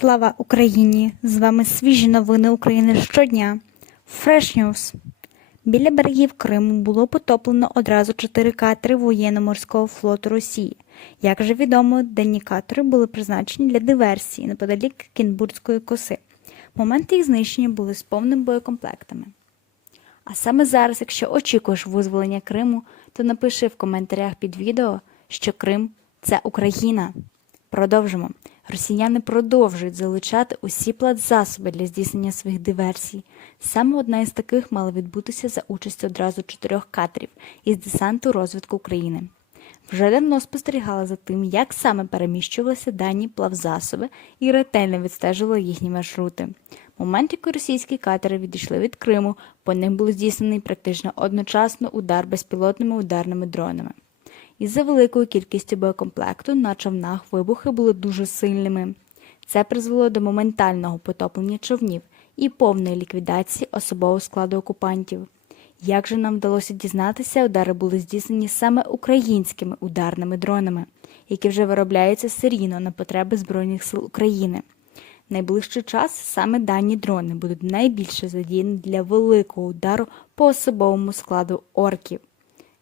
Слава Україні! З вами свіжі новини України щодня. Fresh News. Біля берегів Криму було потоплено одразу чотири катери воєнно-морського флоту Росії. Як же відомо, дані катери були призначені для диверсії неподалік Кінбурзької коси. Моменти їх знищення були з повними боєкомплектами. А саме зараз, якщо очікуєш визволення Криму, то напиши в коментарях під відео, що Крим це Україна. Продовжимо. Росіяни продовжують залучати усі плацзасоби для здійснення своїх диверсій. Саме одна із таких мала відбутися за участю одразу чотирьох катерів із десанту розвитку України. Вже давно спостерігала за тим, як саме переміщувалися дані плавзасоби і ретельно відстежувала їхні маршрути. Момент, як російські катери відійшли від Криму, по них був здійснений практично одночасно удар безпілотними ударними дронами. Із-за великою кількістю боєкомплекту на човнах вибухи були дуже сильними. Це призвело до моментального потоплення човнів і повної ліквідації особового складу окупантів. Як же нам вдалося дізнатися, удари були здійснені саме українськими ударними дронами, які вже виробляються серійно на потреби Збройних сил України. Найближчий час саме дані дрони будуть найбільше задіяні для великого удару по особовому складу орків.